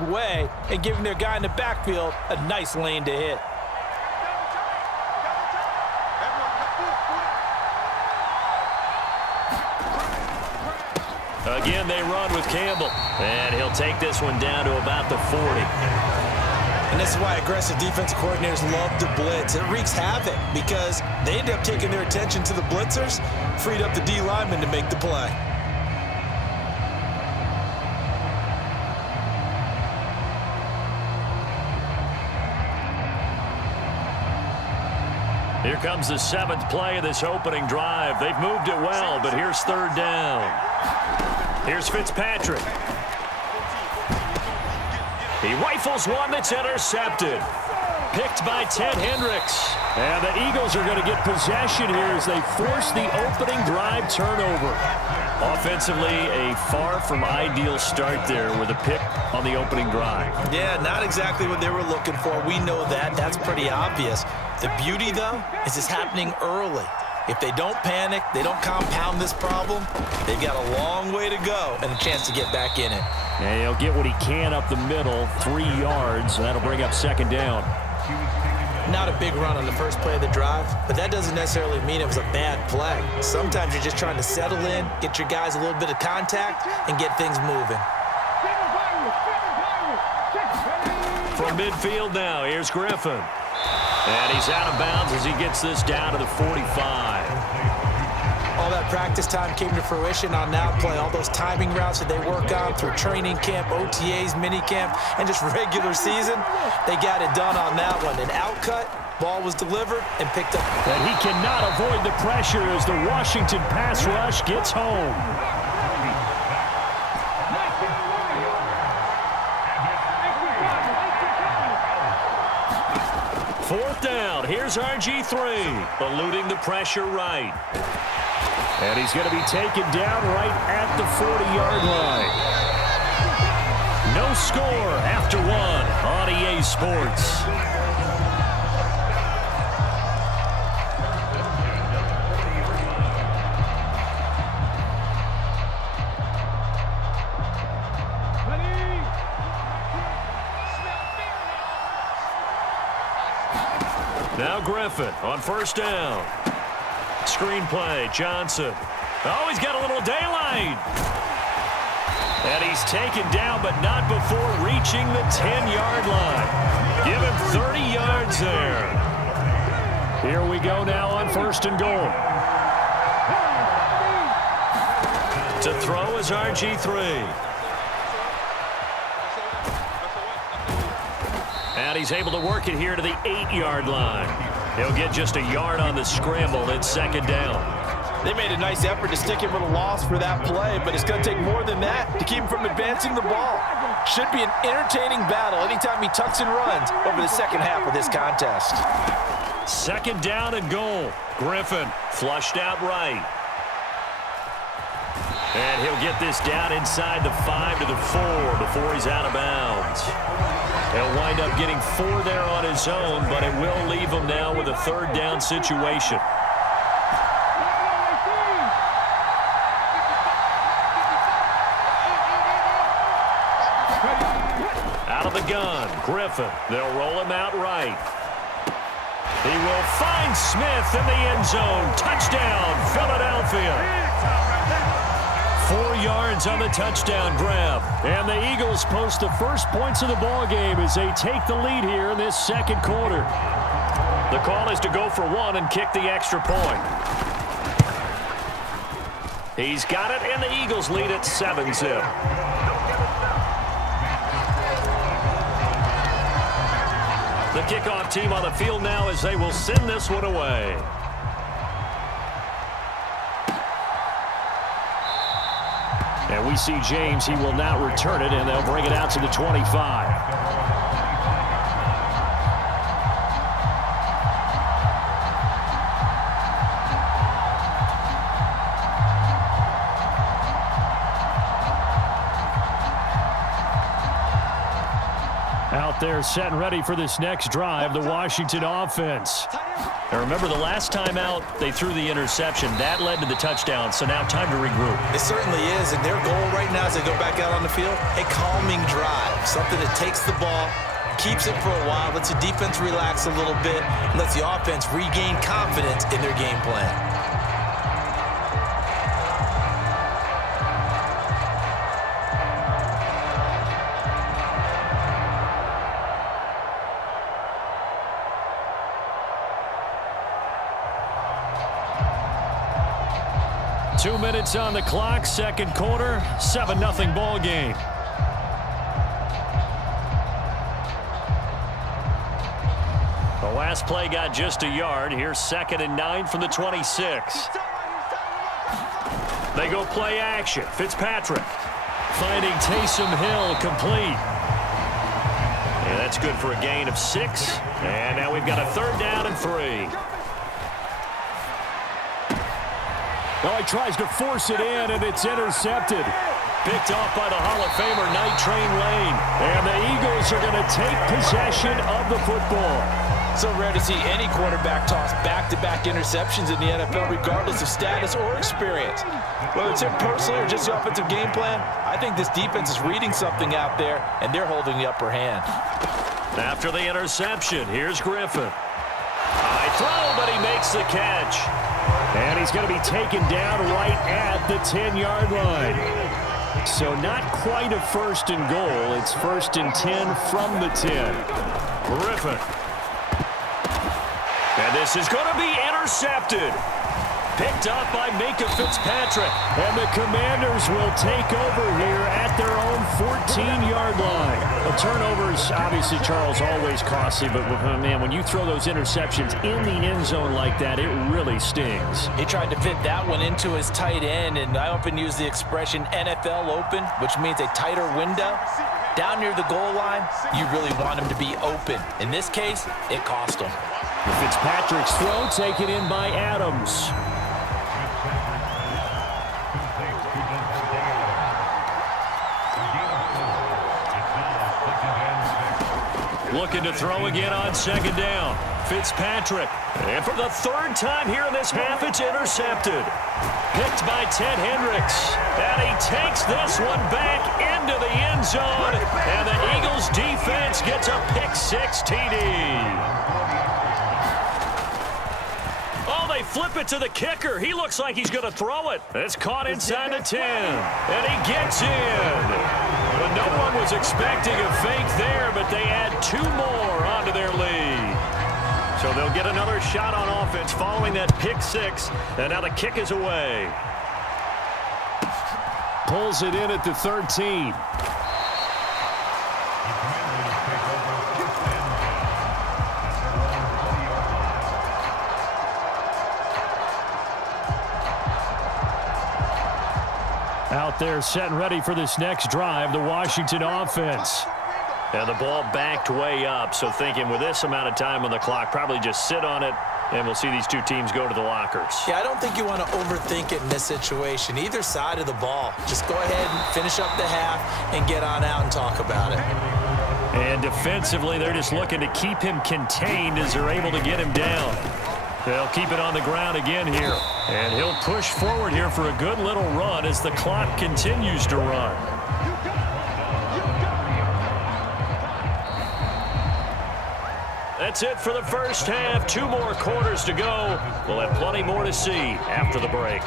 way and giving their guy in the backfield a nice lane to hit. Again, they run with Campbell, and he'll take this one down to about the 40. And this is why aggressive defensive coordinators love to blitz. It wreaks havoc because they end up taking their attention to the blitzers, freed up the D lineman to make the play. Here comes the 7th play of this opening drive. They've moved it well, but here's 3rd down. Here's Fitzpatrick. He rifles one that's intercepted. Picked by Ted Hendricks. And the Eagles are going to get possession here as they force the opening drive turnover. Offensively, a far from ideal start there with a pick on the opening drive. Yeah, not exactly what they were looking for. We know that. That's pretty obvious. The beauty, though, is it's happening early. If they don't panic, they don't compound this problem, they've got a long way to go and a chance to get back in it. And he'll get what he can up the middle, 3 yards, and that'll bring up 2nd down. Not a big run on the first play of the drive, but that doesn't necessarily mean it was a bad play. Sometimes you're just trying to settle in, get your guys a little bit of contact, and get things moving. From midfield now, here's Griffin. And he's out of bounds as he gets this down to the 45. All that practice time came to fruition on that play. All those timing routes that they work on through training camp, OTAs, minicamp, and just regular season, they got it done on that one. An outcut, ball was delivered and picked up. And he cannot avoid the pressure as the Washington pass rush gets home. Fourth down, here's RG3, eluding the pressure right. And he's going to be taken down right at the 40-yard line. No score after 1 on EA Sports. Now Griffin on 1st down. Screenplay, Johnson. Oh, he's got a little daylight. And he's taken down, but not before reaching the 10-yard line. Give him 30 yards there. Here we go now on 1st and goal. To throw is RG3. And he's able to work it here to the 8-yard line. He'll get just a yard on the scramble. It's 2nd down. They made a nice effort to stick him with a loss for that play, but it's going to take more than that to keep him from advancing the ball. Should be an entertaining battle anytime he tucks and runs over the second half of this contest. 2nd down and goal. Griffin flushed out right. And he'll get this down inside the 5 to the 4 before he's out of bounds. He'll wind up getting 4 there on his own, but it will leave him now with a 3rd down situation. Out of the gun, Griffin. They'll roll him out right. He will find Smith in the end zone. Touchdown, Philadelphia. 4 yards on the touchdown grab. And the Eagles post the first points of the ball game as they take the lead here in this 2nd quarter. The call is to go for 1 and kick the extra point. He's got it, and the Eagles lead at 7-zip. The kickoff team on the field now as they will send this one away. And we see James. He will now return it, and they'll bring it out to the 25. Out there set and ready for this next drive, the Washington offense. Now remember, the last time out, they threw the interception. That led to the touchdown, so now time to regroup. It certainly is, and their goal right now as they go back out on the field, a calming drive, something that takes the ball, keeps it for a while, lets the defense relax a little bit, and lets the offense regain confidence in their game plan. 2 minutes on the clock, second quarter, 7-0 ball game. The last play got just a yard. Here's 2nd and 9 from the 26. They go play action. Fitzpatrick finding Taysom Hill complete. Yeah, that's good for a gain of 6. And now we've got a 3rd down and 3. Well, he tries to force it in, and it's intercepted. Picked off by the Hall of Famer, Night Train Lane. And the Eagles are going to take possession of the football. So rare to see any quarterback toss back-to-back interceptions in the NFL, regardless of status or experience. Whether it's him personally or just the offensive game plan, I think this defense is reading something out there, and they're holding the upper hand. After the interception, here's Griffin. High throw, but he makes the catch. And he's going to be taken down right at the 10-yard line. So not quite a 1st and goal. It's 1st and 10 from the 10. Griffin. And this is going to be intercepted. Picked up by Minka Fitzpatrick. And the Commanders will take over here at their own 14-yard line. The turnovers, obviously, Charles, always costly. But, man, when you throw those interceptions in the end zone like that, it really stings. He tried to fit that one into his tight end, and I often use the expression NFL open, which means a tighter window. Down near the goal line, you really want him to be open. In this case, it cost him. Fitzpatrick's throw taken in by Adams. Looking to throw again on 2nd down. Fitzpatrick. And for the 3rd time here in this half, it's intercepted. Picked by Ted Hendricks. And he takes this one back into the end zone. And the Eagles defense gets a pick-6 TD. Oh, they flip it to the kicker. He looks like he's going to throw it. It's caught inside the 10. And he gets in. But no one was expecting a fake there, but they add 2 more onto their lead. So they'll get another shot on offense following that pick-6. And now the kick is away. Pulls it in at the 13. Out there set and ready for this next drive, the Washington offense. And the ball backed way up, so thinking with this amount of time on the clock, probably just sit on it, and we'll see these 2 teams go to the lockers. Yeah, I don't think you want to overthink it in this situation. Either side of the ball. Just go ahead and finish up the half and get on out and talk about it. And defensively, they're just looking to keep him contained as they're able to get him down. They'll keep it on the ground again here. And he'll push forward here for a good little run as the clock continues to run. That's it for the first half. 2 more quarters to go. We'll have plenty more to see after the break.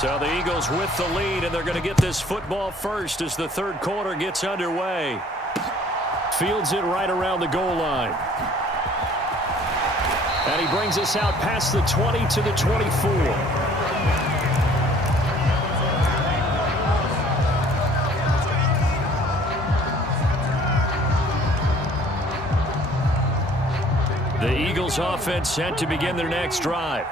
So the Eagles with the lead, and they're going to get this football first as the 3rd quarter gets underway. Fields it right around the goal line. And he brings us out past the 20 to the 24. Eagles offense set to begin their next drive.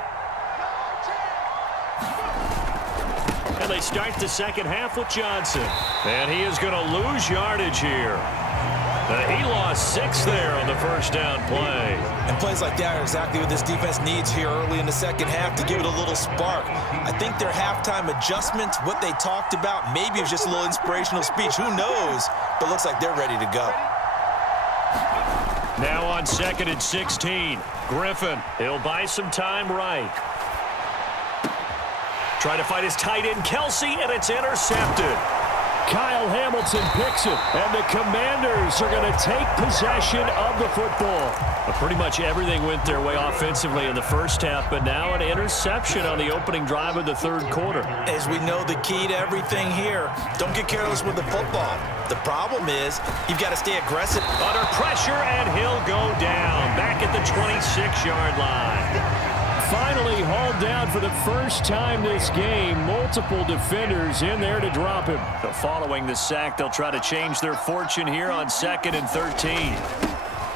And they start the second half with Johnson. And he is going to lose yardage here. He lost 6 there on the first down play. And plays like that are exactly what this defense needs here early in the second half to give it a little spark. I think their halftime adjustments, what they talked about, maybe it was just a little inspirational speech. Who knows? But looks like they're ready to go. Now on 2nd and 16. Griffin, he'll buy some time right. Trying to find his tight end, Kelsey, and it's intercepted. Kyle Hamilton picks it, and the Commanders are going to take possession of the football. But pretty much everything went their way offensively in the first half, but now an interception on the opening drive of the third quarter. As we know, the key to everything here, don't get careless with the football. The problem is you've got to stay aggressive. Under pressure, and he'll go down back at the 26-yard line. Finally hauled down for the first time this game. Multiple defenders in there to drop him. So following the sack, they'll try to change their fortune here on 2nd and 13.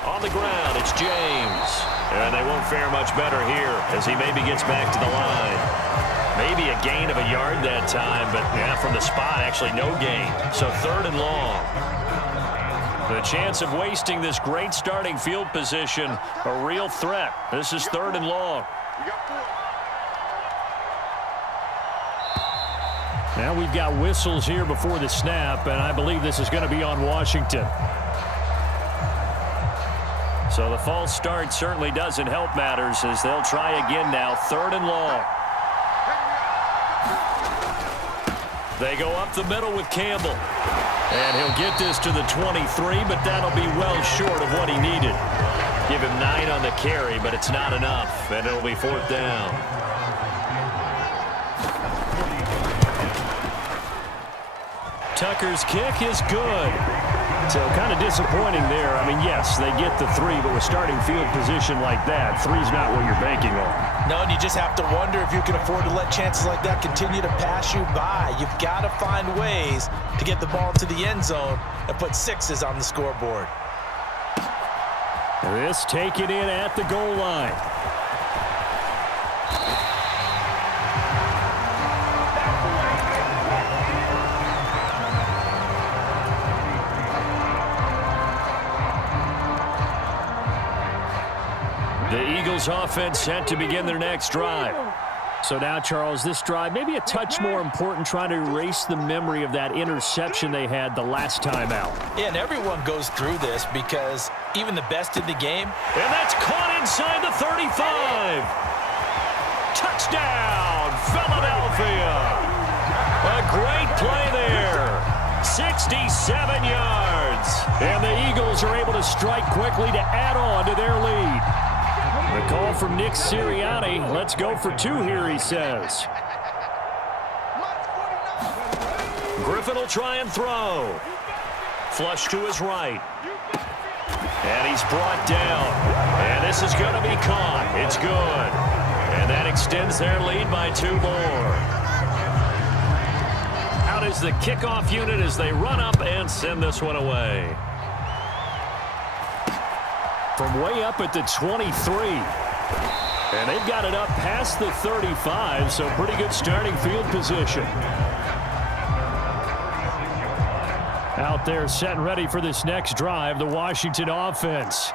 On the ground, it's James. And they won't fare much better here as he maybe gets back to the line. Maybe a gain of a yard that time, but yeah, from the spot, actually no gain. So 3rd and long. The chance of wasting this great starting field position, a real threat. This is 3rd and long. Now we've got whistles here before the snap, and I believe this is going to be on Washington. So the false start certainly doesn't help matters as they'll try again now, 3rd and long. They go up the middle with Campbell. And he'll get this to the 23, but that'll be well short of what he needed. Give him 9 on the carry, but it's not enough, and it'll be 4th down. Tucker's kick is good. So kind of disappointing there. I mean, yes, they get the 3, but with starting field position like that, 3's not what you're banking on. No, and you just have to wonder if you can afford to let chances like that continue to pass you by. You've got to find ways to get the ball to the end zone and put 6s on the scoreboard. This taken in at the goal line. The Eagles offense set to begin their next drive. So now, Charles, this drive maybe a touch more important, trying to erase the memory of that interception they had the last time out. Yeah, and everyone goes through this because even the best in the game. And that's caught inside the 35. Touchdown, Philadelphia. A great play there. 67 yards. And the Eagles are able to strike quickly to add on to their lead. The call from Nick Sirianni. Let's go for 2 here, he says. Griffin will try and throw. Flush to his right. And he's brought down. And this is going to be caught. It's good. And that extends their lead by 2 more. Out is the kickoff unit as they run up and send this one away. From way up at the 23. And they've got it up past the 35, so pretty good starting field position. Out there set and ready for this next drive, the Washington offense.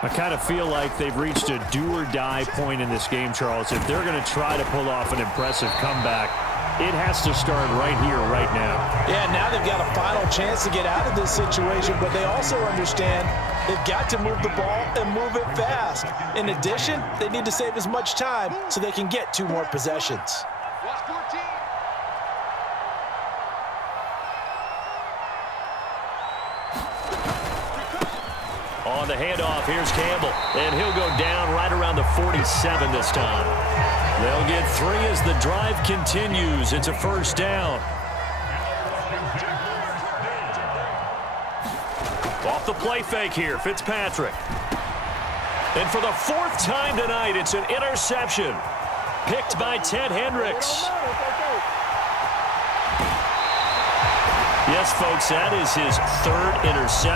I kind of feel like they've reached a do-or-die point in this game, Charles. If they're going to try to pull off an impressive comeback, it has to start right here, right now. Yeah, now they've got a final chance to get out of this situation, but they also understand they've got to move the ball and move it fast. In addition, they need to save as much time so they can get 2 more possessions. On the handoff, here's Campbell, and he'll go down right around the 47 this time. They'll get 3 as the drive continues. It's a first down. Off the play fake here, Fitzpatrick. And for the 4th time tonight, it's an interception. Picked by Ted Hendricks. Yes, folks, that is his 3rd interception.